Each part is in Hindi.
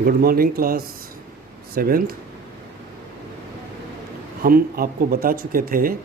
Good morning class seventh. हम आपको बता चुके थे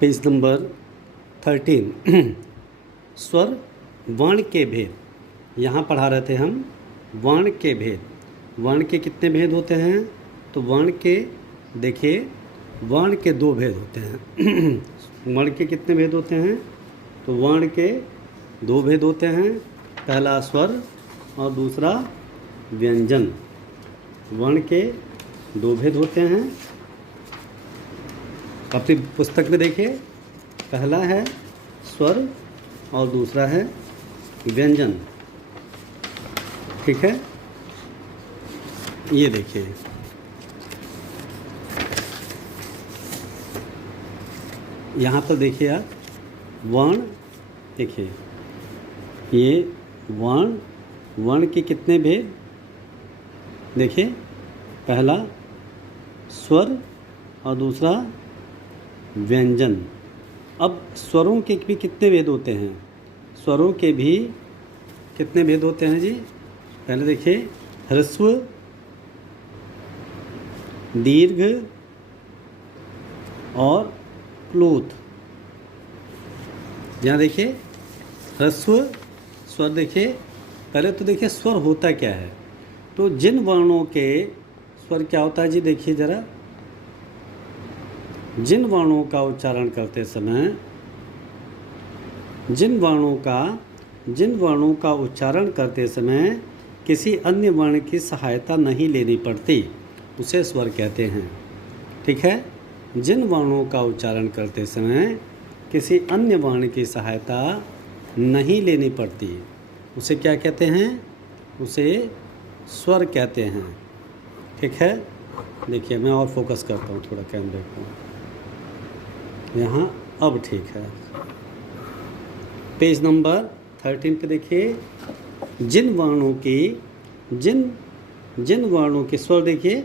पेज नंबर 13 स्वर वर्ण के भेद। यहाँ पढ़ा रहे थे हम वर्ण के भेद। वर्ण के कितने भेद होते हैं? तो वर्ण के देखिए, वर्ण के दो भेद होते हैं। वर्ण के कितने भेद होते हैं? तो वर्ण के दो भेद होते हैं, पहला स्वर और दूसरा व्यंजन। वर्ण के दो भेद होते हैं। अपनी पुस्तक में देखिए, पहला है स्वर और दूसरा है व्यंजन। ठीक है, ये देखिए, यहाँ पर देखिए आप वर्ण, देखिए ये वर्ण के कितने भेद? देखिए, पहला स्वर और दूसरा व्यंजन। अब स्वरों के भी कितने भेद होते हैं? स्वरों के भी कितने भेद होते हैं जी? पहले देखिए, ह्रस्व, दीर्घ और प्लुत। यहाँ देखिए ह्रस्व स्वर। देखिए पहले तो देखिए स्वर होता क्या है। तो जिन वर्णों के स्वर क्या होता है जी? देखिए ज़रा, जिन वर्णों का उच्चारण करते समय, जिन वर्णों का उच्चारण करते समय किसी अन्य वर्ण की सहायता नहीं लेनी पड़ती, उसे स्वर कहते हैं। ठीक है, जिन वर्णों का उच्चारण करते समय किसी अन्य वर्ण की सहायता नहीं लेनी पड़ती, उसे क्या कहते हैं? उसे स्वर कहते हैं। ठीक है, देखिए मैं और फोकस करता हूँ थोड़ा कैमरे को। यहाँ अब ठीक है। पेज नंबर 13 पे देखिए, जिन वर्णों के स्वर। देखिए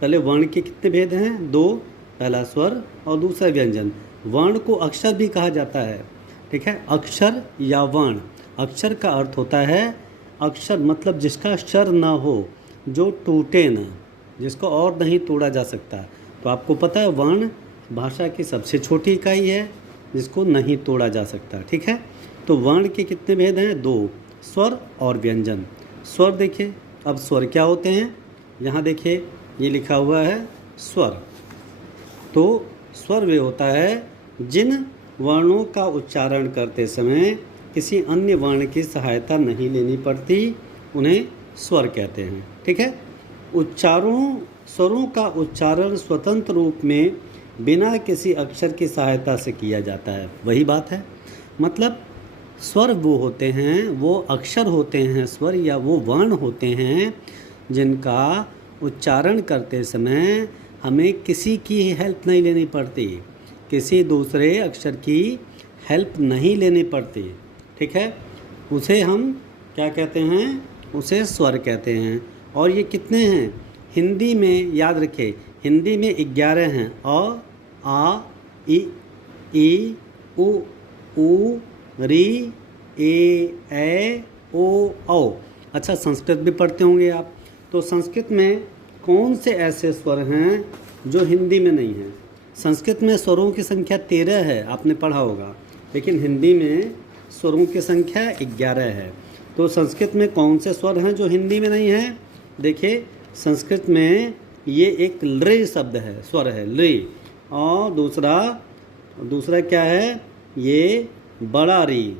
पहले वर्ण के कितने भेद हैं? दो, पहला स्वर और दूसरा व्यंजन। वर्ण को अक्षर भी कहा जाता है। ठीक है, अक्षर या वर्ण। अक्षर का अर्थ होता है, अक्षर मतलब जिसका स्वर ना हो, जो टूटे ना, जिसको और नहीं तोड़ा जा सकता। तो आपको पता है वर्ण भाषा की सबसे छोटी इकाई है जिसको नहीं तोड़ा जा सकता। ठीक है, तो वर्ण के कितने भेद हैं? दो, स्वर और व्यंजन। स्वर देखिए, अब स्वर क्या होते हैं? यहाँ देखिए ये लिखा हुआ है स्वर। तो स्वर वे होता है जिन वर्णों का उच्चारण करते समय किसी अन्य वर्ण की सहायता नहीं लेनी पड़ती, उन्हें स्वर कहते हैं। ठीक है, स्वरों का उच्चारण स्वतंत्र रूप में बिना किसी अक्षर की सहायता से किया जाता है। वही बात है, मतलब स्वर वो होते हैं, वो अक्षर होते हैं, स्वर या वो वर्ण होते हैं जिनका उच्चारण करते समय हमें किसी की हेल्प नहीं लेनी पड़ती, किसी दूसरे अक्षर की हेल्प नहीं लेनी पड़ती। ठीक है, उसे हम क्या कहते हैं? उसे स्वर कहते हैं। और ये कितने हैं? हिंदी में याद रखें, हिंदी में 11 हैं। अ, आ, ई, उ, री, ए, ओ, औ। अच्छा, संस्कृत भी पढ़ते होंगे आप। तो संस्कृत में कौन से ऐसे स्वर हैं जो हिंदी में नहीं हैं? संस्कृत में स्वरों की संख्या 13 है, आपने पढ़ा होगा, लेकिन हिंदी में स्वरों की संख्या 11 है। तो संस्कृत में कौन से स्वर हैं जो हिंदी में नहीं हैं? देखिए, संस्कृत में ये एक लृ शब्द है, स्वर है लृ। और दूसरा क्या है? ये बड़ा री।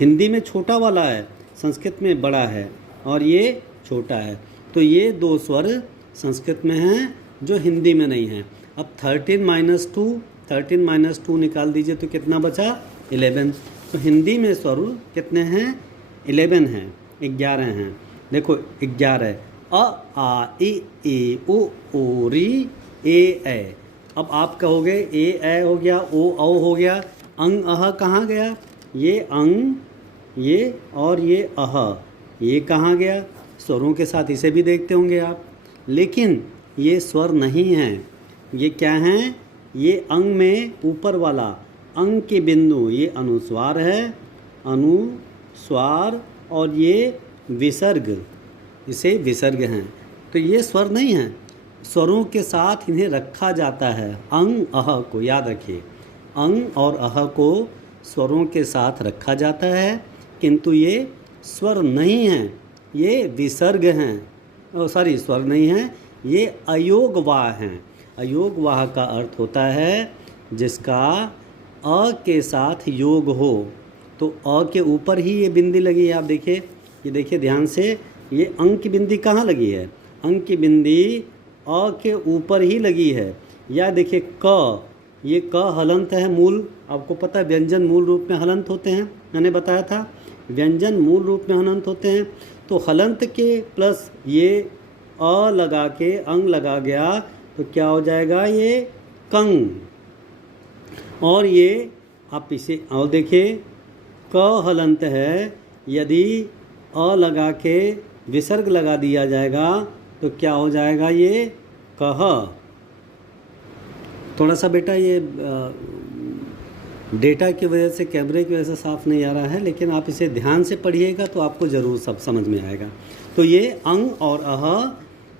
हिंदी में छोटा वाला है, संस्कृत में बड़ा है, और ये छोटा है। तो ये दो स्वर संस्कृत में हैं जो हिंदी में नहीं हैं। अब 13 - 2 निकाल दीजिए तो कितना बचा? 11। तो हिंदी में स्वर कितने हैं? 11 हैं, 11 हैं। देखो 11, अ, आ, ई, उ, री, ए। अब आप कहोगे ए हो गया, ओ, औ हो गया, अंग अह कहाँ गया? ये अंग, ये और ये अह, ये कहाँ गया? स्वरों के साथ इसे भी देखते होंगे आप, लेकिन ये स्वर नहीं हैं। ये क्या हैं? ये अंग में ऊपर वाला अंग के बिंदु, ये अनुस्वार है, अनुस्वार, और ये विसर्ग, इसे विसर्ग हैं। तो ये स्वर नहीं हैं, स्वरों के साथ इन्हें रखा जाता है। अंग अह को याद रखिए, अंग और अह को स्वरों के साथ रखा जाता है, किंतु ये स्वर नहीं हैं, ये विसर्ग हैं। सॉरी, स्वर नहीं हैं, ये अयोगवाह हैं। अयोगवाह का अर्थ होता है जिसका अ के साथ योग हो। तो अ के ऊपर ही ये बिंदी लगी है, आप देखिए, ये देखिए ध्यान से, ये अंग की बिंदी कहाँ लगी है? अंग की बिंदी अ के ऊपर ही लगी है। या देखिए क, ये क हलंत है मूल, आपको पता है व्यंजन मूल रूप में हलंत होते हैं, मैंने बताया था व्यंजन मूल रूप में हलंत होते हैं। तो हलंत के प्लस ये अ लगा के अंग लगा गया तो क्या हो जाएगा? ये कंग। और ये आप इसे और देखिए, क हलंत है, यदि अ लगा के विसर्ग लगा दिया जाएगा तो क्या हो जाएगा? ये कह। थोड़ा सा बेटा ये डेटा की वजह से, कैमरे की वजह से साफ नहीं आ रहा है, लेकिन आप इसे ध्यान से पढ़िएगा तो आपको ज़रूर सब समझ में आएगा। तो ये अंग और अह,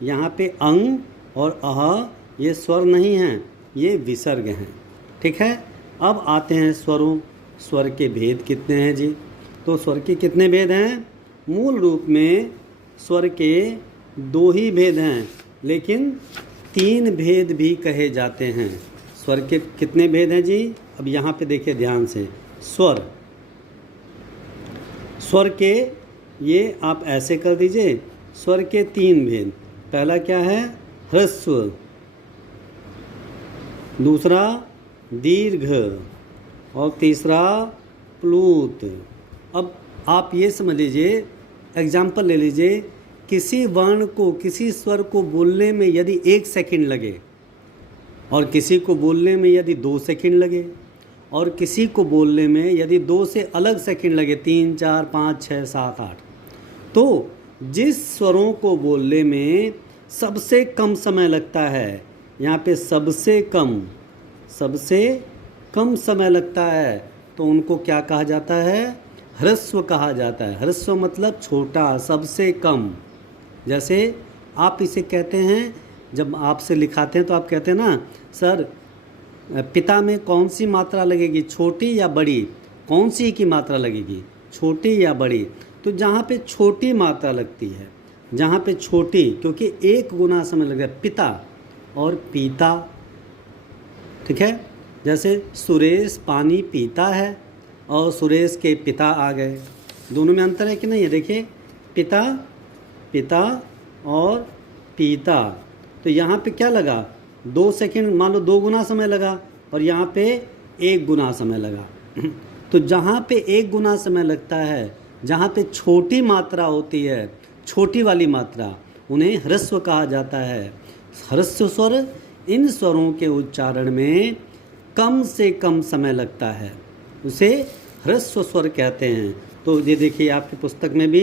यहाँ पे अंग और अह ये स्वर नहीं हैं, ये विसर्ग हैं। ठीक है, अब आते हैं स्वरों। स्वर के भेद कितने हैं जी? तो स्वर के कितने भेद हैं? मूल रूप में स्वर के 2 ही भेद हैं, लेकिन 3 भेद भी कहे जाते हैं। स्वर के कितने भेद हैं जी? अब यहाँ पे देखिए ध्यान से, स्वर, स्वर के ये आप ऐसे कर दीजिए, स्वर के 3 भेद। पहला क्या है? ह्रस्व, दूसरा दीर्घ, और तीसरा प्लूत। अब आप ये समझ लीजिए, एग्जाम्पल ले लीजिए, किसी वर्ण को, किसी स्वर को बोलने में यदि 1 सेकंड लगे, और किसी को बोलने में यदि 2 सेकंड लगे, और किसी को बोलने में यदि 2 से अलग सेकंड लगे, 3, 4, 5, 6, 7, 8, तो जिस स्वरों को बोलने में सबसे कम समय लगता है, यहाँ पे सबसे कम समय लगता है, तो उनको क्या कहा जाता है? ह्रस्व कहा जाता है। ह्रस्व मतलब छोटा, सबसे कम। जैसे आप इसे कहते हैं, जब आपसे लिखाते हैं तो आप कहते हैं ना, सर पिता में कौन सी मात्रा लगेगी, छोटी या बड़ी? कौन सी की मात्रा लगेगी, छोटी या बड़ी? तो जहाँ पे छोटी मात्रा लगती है, जहाँ पे छोटी, क्योंकि 1 गुना समय लगेगा, पिता और पीता। ठीक है, जैसे सुरेश पानी पीता है और सुरेश के पिता आ गए, दोनों में अंतर है कि नहीं है? देखिए, पिता और पीता, तो यहाँ पे क्या लगा? 2 सेकंड, मान लो 2 गुना समय लगा, और यहाँ पे 1 गुना समय लगा। तो जहाँ पे 1 गुना समय लगता है, जहाँ पे छोटी मात्रा होती है, छोटी वाली मात्रा, उन्हें ह्रस्व कहा जाता है। ह्रस्व स्वर, इन स्वरों के उच्चारण में कम से कम समय लगता है, उसे ह्रस्व स्वर कहते हैं। तो ये देखिए, आपकी पुस्तक में भी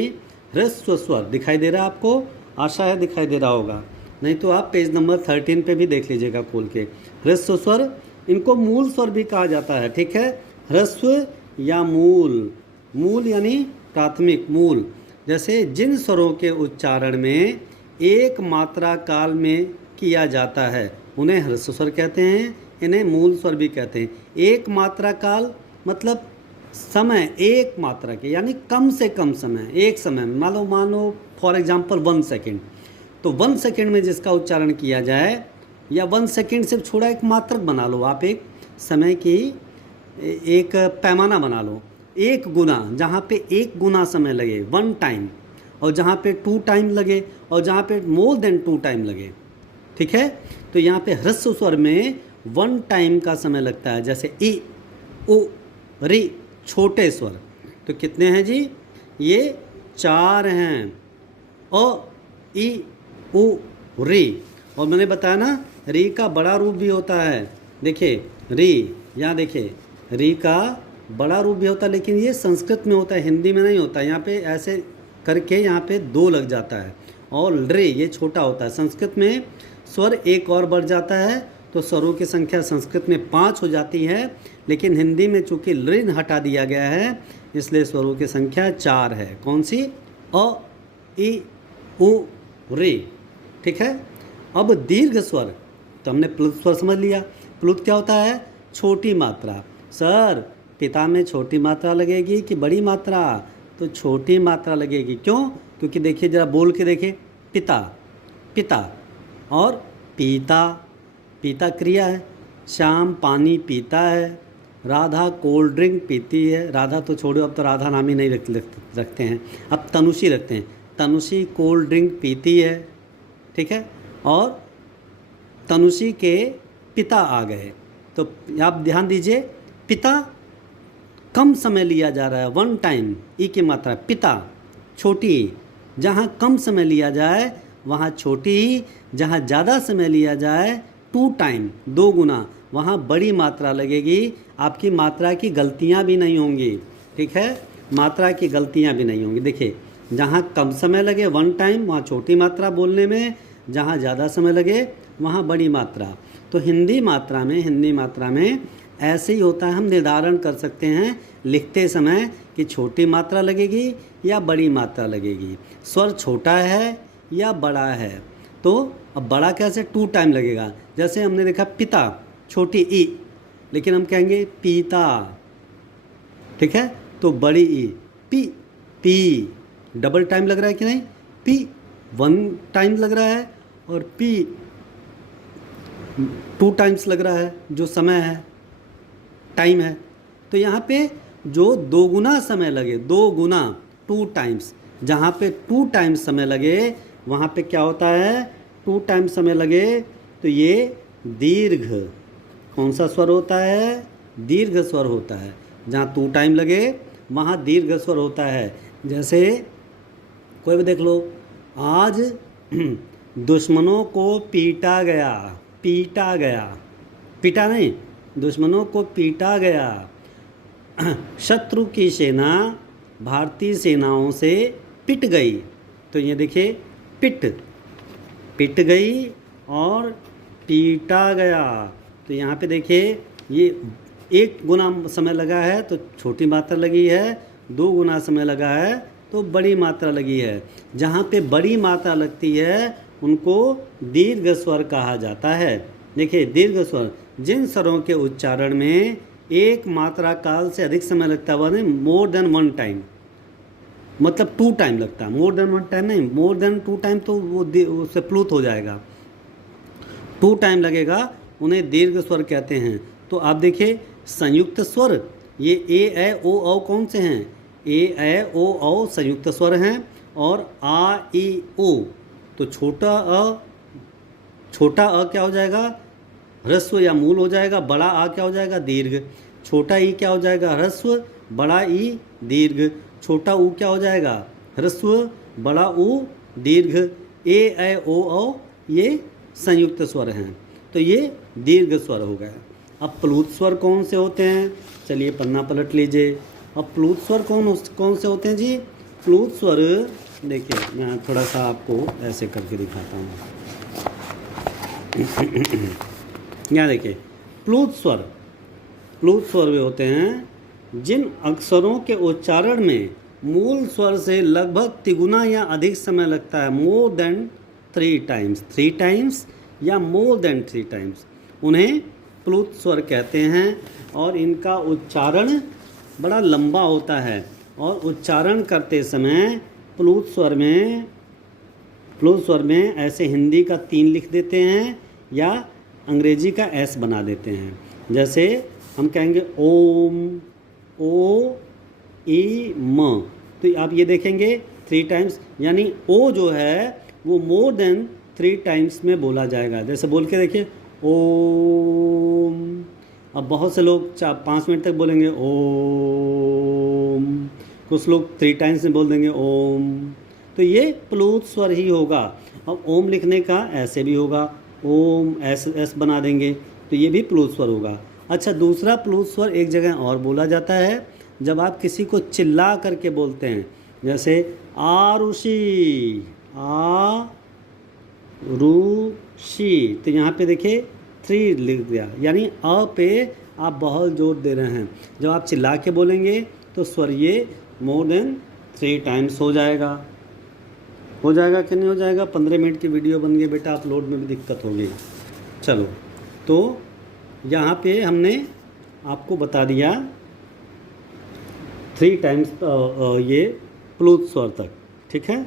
ह्रस्व स्वर दिखाई दे रहा है आपको, आशा है दिखाई दे रहा होगा, नहीं तो आप पेज नंबर 13 पे भी देख लीजिएगा खोल के। ह्रस्व स्वर, इनको मूल स्वर भी कहा जाता है। ठीक है, ह्रस्व या मूल यानी प्राथमिक, मूल। जैसे जिन स्वरों के उच्चारण में 1 मात्रा काल में किया जाता है, उन्हें ह्रस्व स्वर कहते हैं, इन्हें मूल स्वर भी कहते हैं। 1 मात्रा काल मतलब समय 1 मात्रा के, यानी कम से कम समय, एक समय, मान लो फॉर एग्जांपल 1 सेकंड, तो 1 सेकंड में जिसका उच्चारण किया जाए, या 1 सेकंड से छोड़ा एक मात्रक बना लो आप, एक समय की एक पैमाना बना लो, 1 गुना, जहाँ पे 1 गुना समय लगे 1 टाइम, और जहाँ पे 2 टाइम लगे, और जहाँ पे मोर देन 2 टाइम लगे। ठीक है, तो यहाँ पे ह्रस्व स्वर में 1 टाइम का समय लगता है। जैसे ई, उ, री, छोटे स्वर, तो कितने हैं जी? ये 4 हैं, अ, ई, उ, री। और मैंने बताया ना, री का बड़ा रूप भी होता है। देखिए री, यहाँ देखिए, री का बड़ा रूप भी होता है, लेकिन ये संस्कृत में होता है, हिंदी में नहीं होता। यहाँ पे ऐसे करके यहाँ पे 2 लग जाता है, और रे ये छोटा होता है। संस्कृत में स्वर 1 और बढ़ जाता है, तो स्वरों की संख्या संस्कृत में 5 हो जाती है, लेकिन हिंदी में चूँकि ऋण हटा दिया गया है, इसलिए स्वरों की संख्या 4 है। कौन सी? अ, ई, उ रे, ठीक है। अब दीर्घ स्वर, तो हमने प्लुत स्वर समझ लिया। प्लुत क्या होता है? छोटी मात्रा। सर पिता में छोटी मात्रा लगेगी कि बड़ी मात्रा? तो छोटी मात्रा लगेगी। क्यों? क्योंकि देखिए ज़रा बोल के देखिए, पिता, पिता और पीता, पीता क्रिया है। श्याम पानी पीता है। राधा कोल्ड ड्रिंक पीती है। राधा तो छोड़ो, अब तो राधा नाम ही नहीं रखते हैं, अब तनुषी रखते हैं। तनुषी कोल्ड ड्रिंक पीती है, ठीक है। और तनुषी के पिता आ गए, तो आप ध्यान दीजिए, पिता कम समय लिया जा रहा है, वन टाइम, ई की मात्रा, पिता छोटी ई। जहाँ कम समय लिया जाए वहाँ छोटी ई, जहाँ ज़्यादा समय लिया जाए टू टाइम, दो गुना, वहाँ बड़ी मात्रा लगेगी। आपकी मात्रा की गलतियाँ भी नहीं होंगी, ठीक है, मात्रा की गलतियाँ भी नहीं होंगी। देखिए जहाँ कम समय लगे वन टाइम, वहाँ छोटी मात्रा बोलने में, जहाँ ज़्यादा समय लगे वहाँ बड़ी मात्रा। तो हिंदी मात्रा में ऐसे ही होता है। हम निर्धारण कर सकते हैं लिखते समय कि छोटी मात्रा लगेगी या बड़ी मात्रा लगेगी, स्वर छोटा है या बड़ा है। तो अब बड़ा कैसे? टू टाइम लगेगा। जैसे हमने देखा पिता, छोटी ई, लेकिन हम कहेंगे पीता, ठीक है, तो बड़ी ई, पी, पी, डबल टाइम लग रहा है कि नहीं? पी वन टाइम लग रहा है और पी टू टाइम्स लग रहा है, जो समय है, टाइम है। तो यहाँ पे जो दो गुना समय लगे, दो गुना, टू टाइम्स, जहाँ पे टू टाइम्स समय लगे वहाँ पे क्या होता है? टू टाइम्स समय लगे तो ये दीर्घ, कौन सा स्वर होता है? दीर्घ स्वर होता है। जहाँ टू टाइम लगे वहाँ दीर्घ स्वर होता है। जैसे कोई भी देख लो, आज दुश्मनों को पीटा गया, पीटा गया, पीटा नहीं, दुश्मनों को पीटा गया। शत्रु की सेना भारतीय सेनाओं से पिट गई। तो ये देखिए, पिट गई और पीटा गया। तो यहाँ पे देखिए, ये एक गुना समय लगा है तो छोटी मात्रा लगी है, दो गुना समय लगा है तो बड़ी मात्रा लगी है। जहाँ पे बड़ी मात्रा लगती है उनको दीर्घ स्वर कहा जाता है। देखिए दीर्घ स्वर, जिन स्वरों के उच्चारण में एक मात्रा काल से अधिक समय लगता है, वह मोर देन वन टाइम, मतलब टू टाइम लगता है। मोर देन वन टाइम नहीं, मोर देन टू टाइम तो वो उससे प्लुत हो जाएगा। टू टाइम लगेगा, उन्हें दीर्घ स्वर कहते हैं। तो आप देखिए संयुक्त स्वर, ये ए ए ओ औ कौन से हैं? ए ए ओ औ संयुक्त स्वर हैं। और आ ई ओ, तो छोटा अ क्या हो जाएगा? ह्रस्व या मूल हो जाएगा। बड़ा आ क्या हो जाएगा? दीर्घ। छोटा ई क्या हो जाएगा? ह्रस्व। बड़ा ई दीर्घ। छोटा ऊ क्या हो जाएगा? ह्रस्व। बड़ा ऊ दीर्घ। ए ऐ ओ औ ये संयुक्त स्वर हैं, तो ये दीर्घ स्वर हो गया। अब प्लुत स्वर कौन से होते हैं? चलिए पन्ना पलट लीजिए। अब प्लुत स्वर कौन से होते हैं जी? प्लुत स्वर देखिए, मैं थोड़ा सा आपको ऐसे करके दिखाता हूँ। यहाँ देखिए, प्लुत स्वर वे होते हैं जिन अक्षरों के उच्चारण में मूल स्वर से लगभग तिगुना या अधिक समय लगता है, मोर देन थ्री टाइम्स या मोर देन थ्री टाइम्स, उन्हें प्लुत स्वर कहते हैं। और इनका उच्चारण बड़ा लंबा होता है। और उच्चारण करते समय प्लुत स्वर में ऐसे हिंदी का 3 लिख देते हैं या अंग्रेजी का एस बना देते हैं। जैसे हम कहेंगे ओम, ओ ई म, तो आप ये देखेंगे 3 टाइम्स, यानी ओ जो है वो मोर देन 3 टाइम्स में बोला जाएगा। जैसे बोल के देखिए ओम। अब बहुत से लोग 5 मिनट तक बोलेंगे ओम, कुछ लोग 3 टाइम्स में बोल देंगे ओम, तो ये प्लुत स्वर ही होगा। अब ओम लिखने का ऐसे भी होगा, ओम एस बना देंगे, तो ये भी प्लुत स्वर होगा। अच्छा, दूसरा प्लुत स्वर एक जगह और बोला जाता है, जब आप किसी को चिल्ला करके बोलते हैं। जैसे आरुषि, आ रुषि, तो यहाँ पे देखिए 3 लिख दिया, यानी अ पे आप बहुत जोर दे रहे हैं। जब आप चिल्ला के बोलेंगे तो स्वर ये मोर देन 3 टाइम्स हो जाएगा। हो जाएगा कि नहीं हो जाएगा? 15 मिनट की वीडियो बन गई बेटा, अपलोड में भी दिक्कत होगी। चलो, तो यहाँ पे हमने आपको बता दिया 3 टाइम्स ये प्लुत स्वर तक, ठीक है।